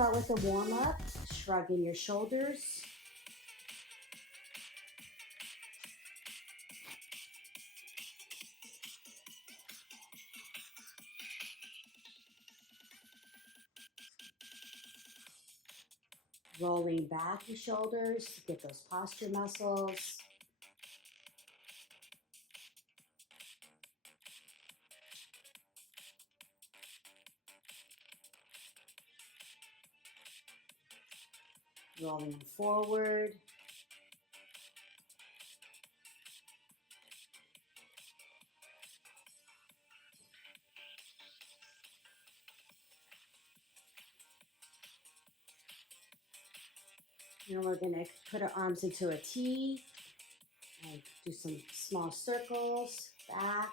start with a warm-up, shrugging your shoulders. Rolling back your shoulders to get those posture muscles. Rolling forward. Now we're going to put our arms into a T and do some small circles, back,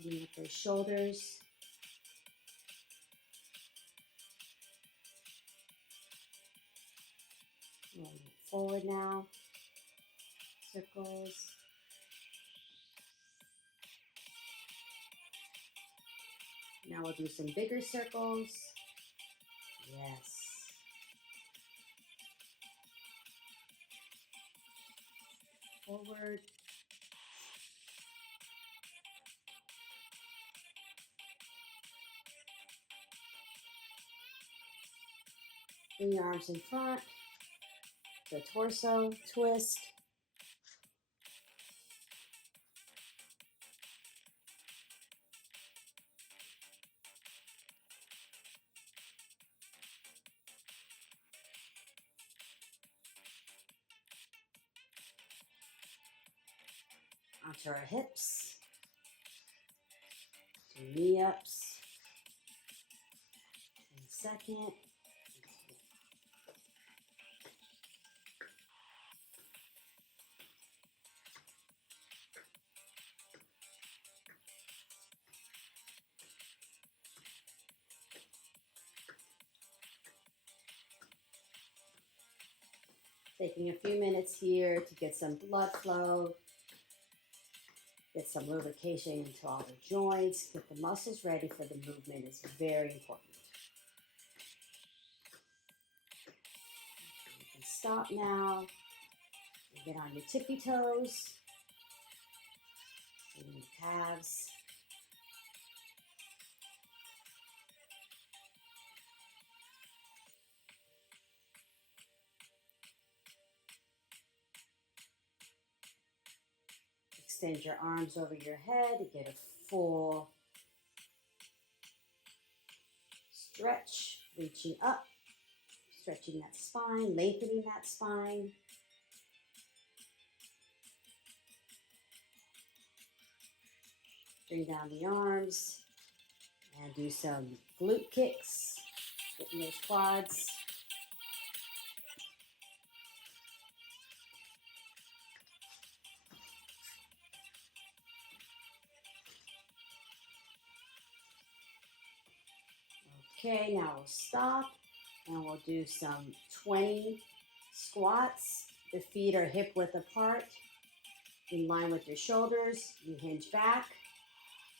holding up those shoulders. Rolling forward now, circles. Now we'll do some bigger circles. Yes. Forward. Bring your arms in front. The torso twist. Onto our hips. Do knee ups. In a second. Taking a few minutes here to get some blood flow, get some lubrication into all the joints, get the muscles ready for the movement is very important. You can stop now, and get on your tippy toes, and your calves. Extend your arms over your head to get a full stretch, reaching up, stretching that spine, lengthening that spine. Bring down the arms and do some glute kicks, getting those quads. Okay, now we'll stop and we'll do some 20 squats. The feet are hip width apart, in line with your shoulders. You hinge back,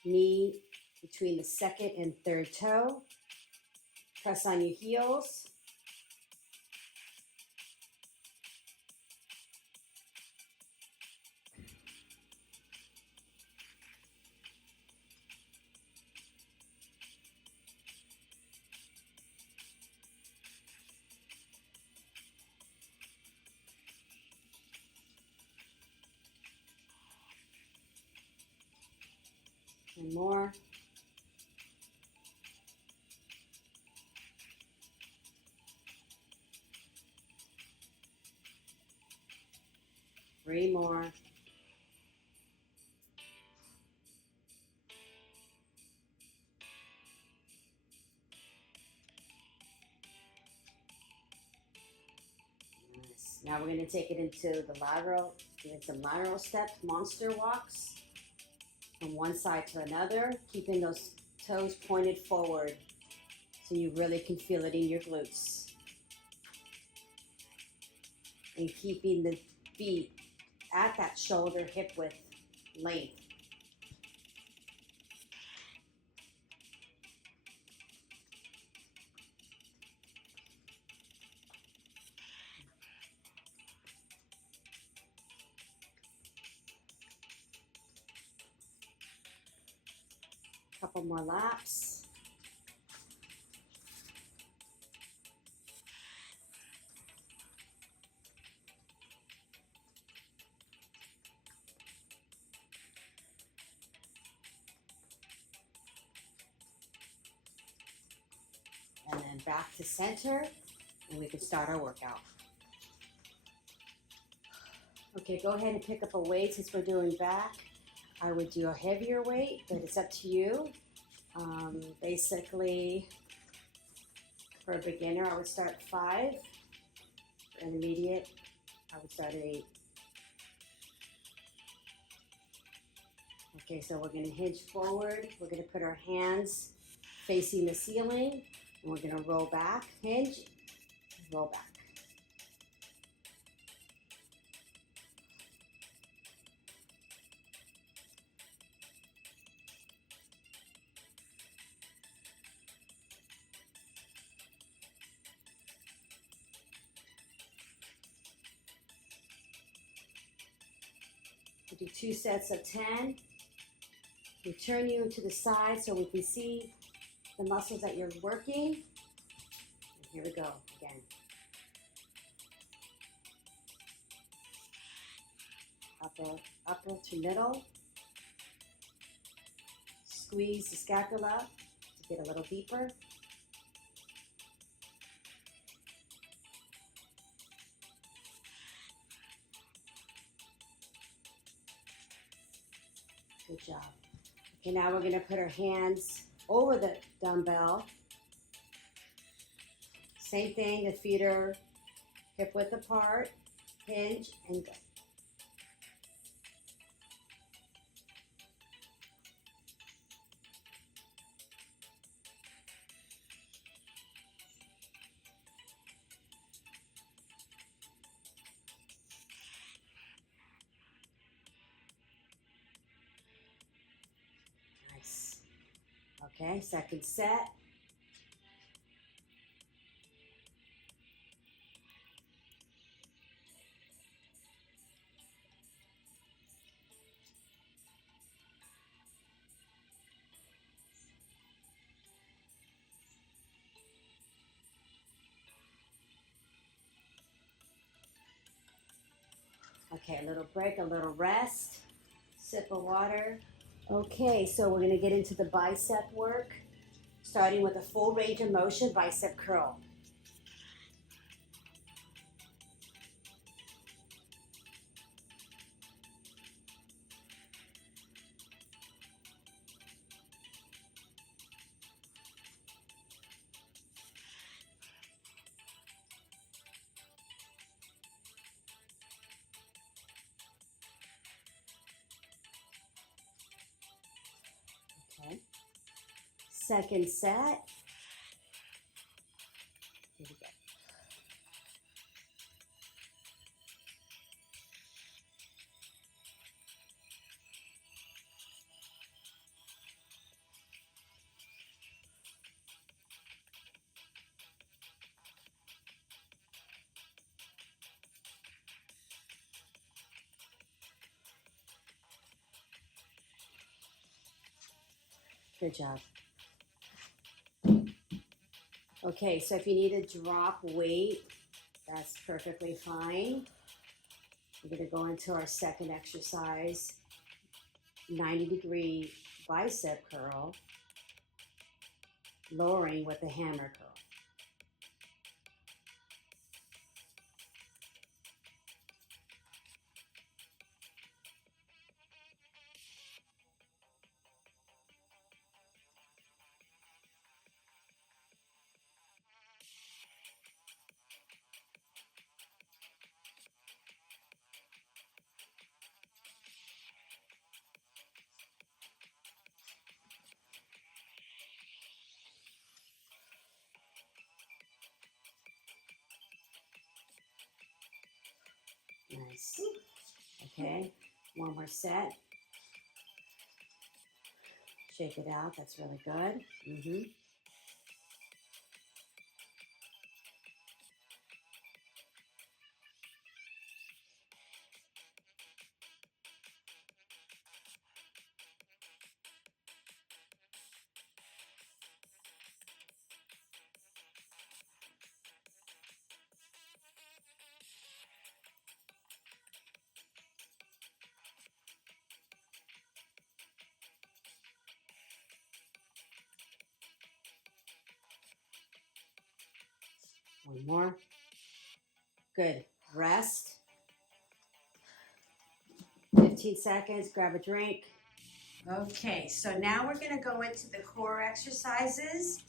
knee between the second and third toe. Press on your heels. And more. Three more. Nice. Now we're going to take it into the lateral, doing some lateral steps, monster walks from one side to another, keeping those toes pointed forward so you really can feel it in your glutes. And keeping the feet at that shoulder hip width length. Couple more laps. And then back to center, and we can start our workout. Okay, go ahead and pick up a weight since we're doing back. I would do a heavier weight, but it's up to you. Basically, for a beginner, I would start at 5. For intermediate, I would start at 8. Okay, so we're going to hinge forward. We're going to put our hands facing the ceiling, and we're going to roll back, hinge, roll back. We'll do 2 sets of 10. We turn you to the side so we can see the muscles that you're working. And here we go again. Upper to middle. Squeeze the scapula to get a little deeper. Good job. Okay, now we're going to put our hands over the dumbbell. Same thing, the feet are hip width apart, hinge, and go. Nice. Okay, second set. Okay, a little break, a little rest, sip of water. Okay, so we're gonna get into the bicep work, starting with a full range of motion bicep curl. Okay. Second set. Here we go. Good job. Okay, so if you need to drop weight, that's perfectly fine. We're gonna go into our second exercise, 90-degree bicep curl, lowering with the hammer curl. Nice. Okay, one more set. Shake it out, that's really good. One more. Good. Rest. 15 seconds. Grab a drink. Okay, so now we're going to go into the core exercises,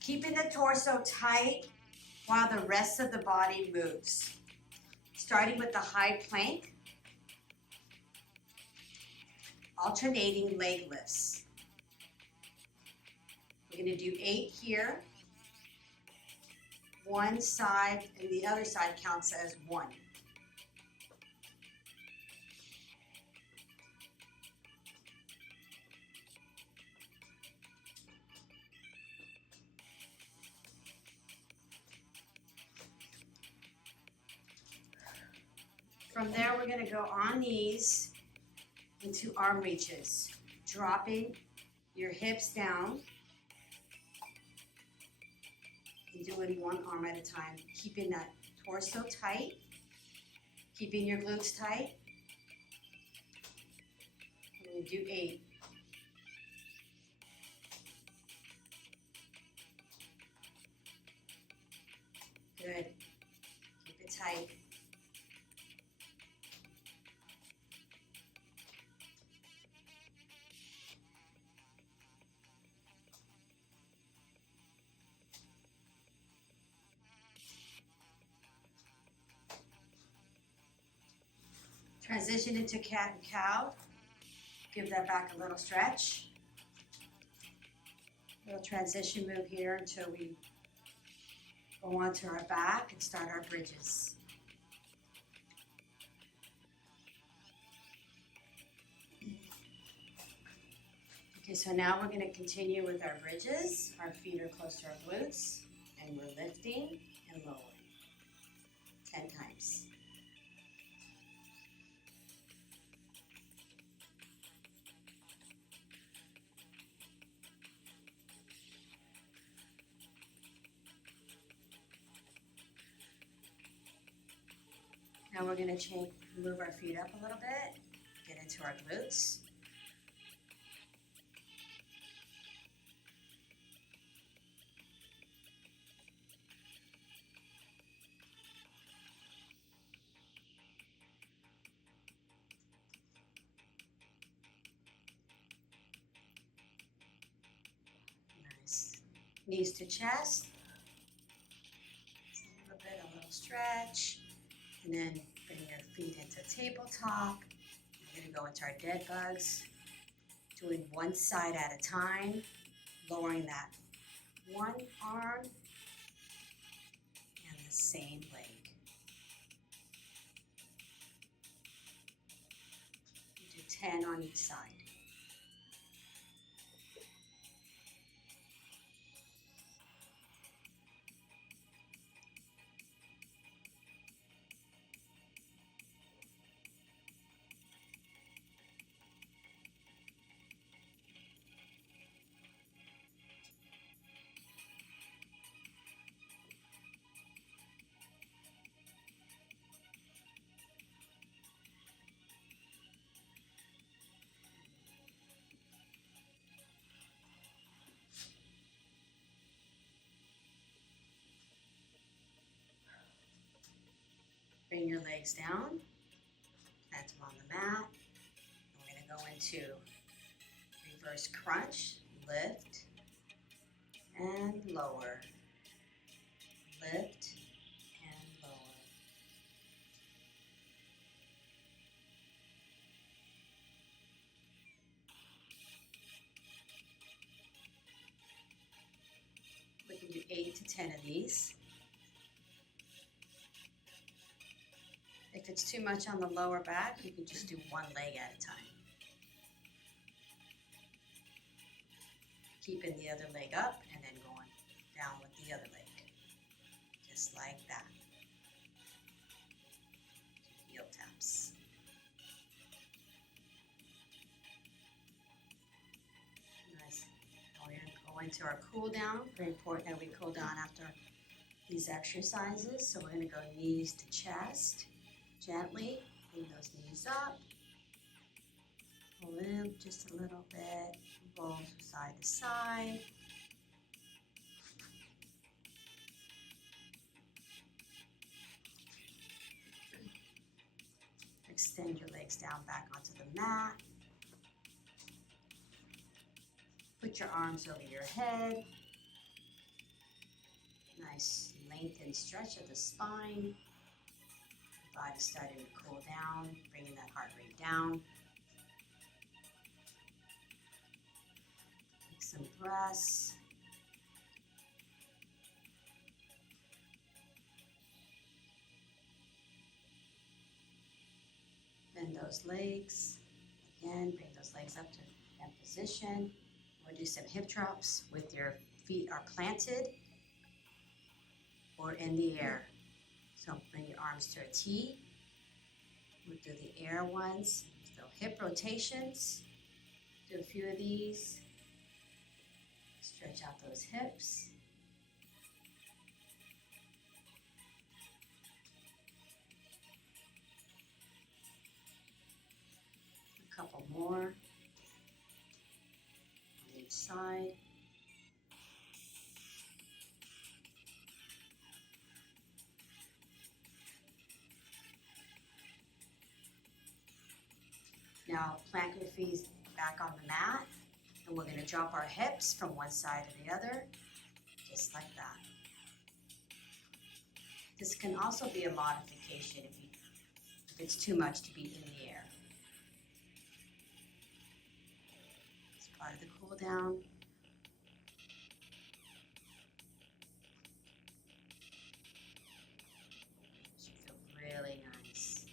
keeping the torso tight while the rest of the body moves. Starting with the high plank, alternating leg lifts. We're going to do 8 here. One side and the other side counts as 1. From there, we're going to go on knees into arm reaches, dropping your hips down and doing one arm at a time, keeping that torso tight, keeping your glutes tight. We're going to do 8. Good. Keep it tight. Transition into cat and cow. Give that back a little stretch. Little transition move here until we go onto our back and start our bridges. Okay, so now we're going to continue with our bridges. Our feet are close to our glutes, and we're lifting and lowering 10 times. Now we're going to move our feet up a little bit, get into our glutes. Nice. Knees to chest. A little stretch. And then bring your feet into tabletop. We're going to go into our dead bugs, doing one side at a time, lowering that one arm and the same leg. Do 10 on each side. Bring your legs down, plant them on the mat. We're going to go into reverse crunch, lift and lower, lift and lower. We can do 8 to 10 of these. If it's too much on the lower back, you can just do one leg at a time. Keeping the other leg up and then going down with the other leg. Just like that. Heel taps. Nice. Now we're going to go into our cool down. Very important that we cool down after these exercises. So we're going to go knees to chest. Gently bring those knees up. Pull in just a little bit. Roll from side to side. Extend your legs down back onto the mat. Put your arms over your head. Nice lengthened stretch of the spine. The body's starting to cool down, bringing that heart rate down. Take some breaths. Bend those legs. Again, bring those legs up to that position. We'll do some hip drops with your feet are planted or in the air. So bring your arms to a T. We'll do the air ones. So hip rotations. Do a few of these. Stretch out those hips. A couple more on each side. Now plant your feet back on the mat, and we're going to drop our hips from one side to the other, just like that. This can also be a modification if it's too much to be in the air. It's part of the cool down. Should feel really nice.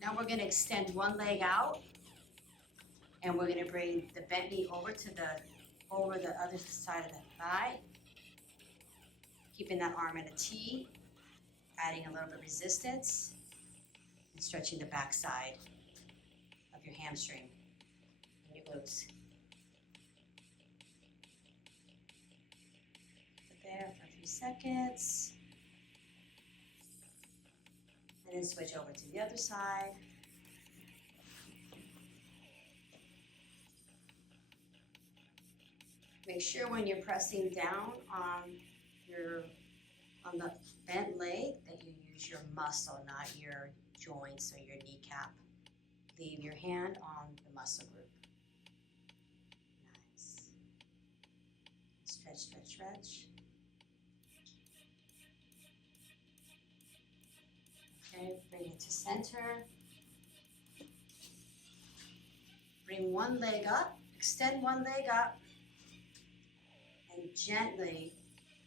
Now we're going to extend one leg out, and we're going to bring the bent knee over the other side of the thigh, keeping that arm in a T, adding a little bit of resistance, and stretching the back side of your hamstring and your glutes. Put there for a few seconds. And then switch over to the other side. Make sure when you're pressing down on the bent leg that you use your muscle, not your joints or your kneecap. Leave your hand on the muscle group. Nice. Stretch, stretch, stretch. Okay, bring it to center. Bring one leg up, extend one leg up, and gently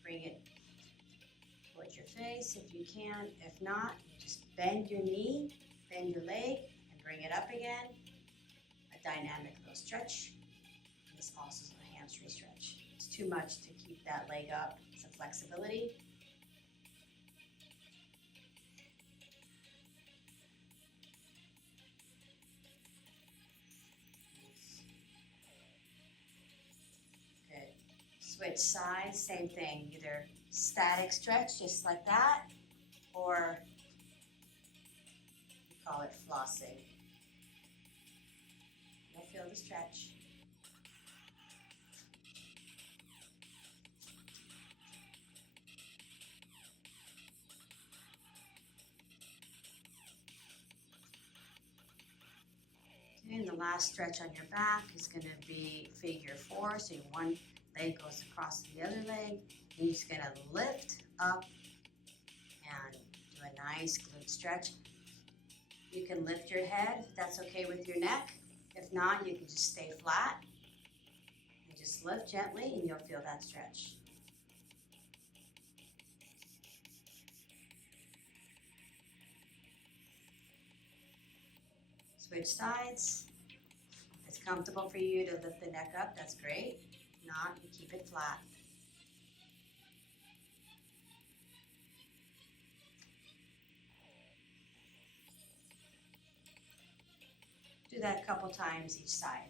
bring it towards your face if you can. If not, just bend your knee, bend your leg, and bring it up again. A dynamic little stretch. This also is a hamstring stretch. It's too much to keep that leg up. Some flexibility. Switch sides, same thing, either static stretch, just like that, or we call it flossing. You'll feel the stretch. Okay, and the last stretch on your back is going to be figure four, so one leg goes across the other leg. You're just going to lift up and do a nice glute stretch. You can lift your head if that's okay with your neck. If not, you can just stay flat. And just lift gently and you'll feel that stretch. Switch sides. If it's comfortable for you to lift the neck up, that's great. If not, you keep it flat. Do that a couple times each side.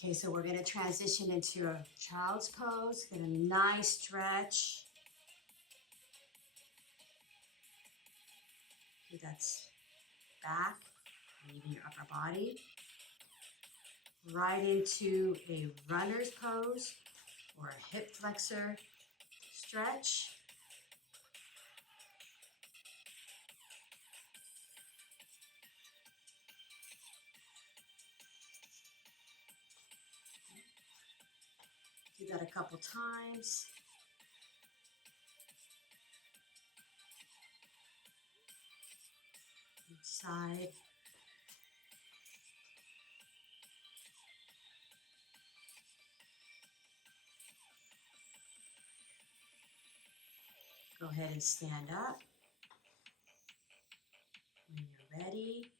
Okay, so we're going to transition into a child's pose. Get a nice stretch. Okay, that's back and even your upper body. Right into a runner's pose or a hip flexor stretch. Do that a couple times. Each side. Go ahead and stand up when you're ready.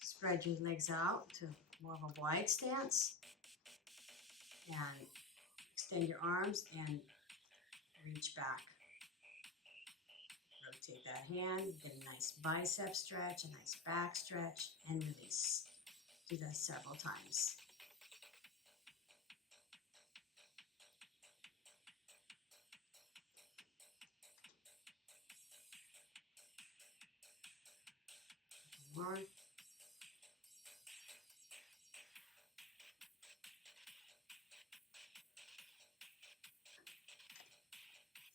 Spread your legs out to more of a wide stance. And extend your arms and reach back. Rotate that hand, get a nice bicep stretch, a nice back stretch, and release. Do that several times. More.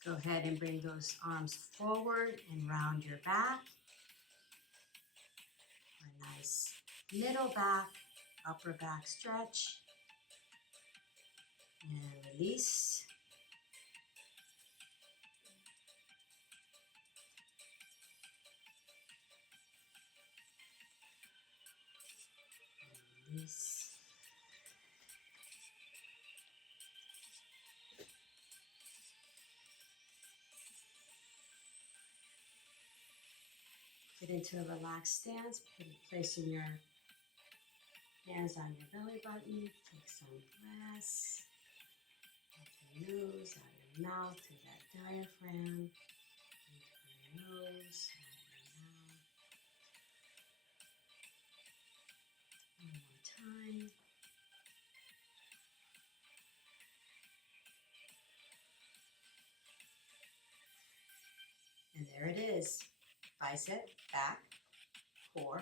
Go ahead and bring those arms forward and round your back. A nice middle back, upper back stretch. And release. And release. Get into a relaxed stance, placing your hands on your belly button. Take some breaths. Out your nose, out your mouth, through that diaphragm. In through your nose, out your mouth. One more time. And there it is. Bicep, back, core,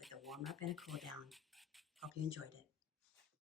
with a warm up and a cool down. Hope you enjoyed it.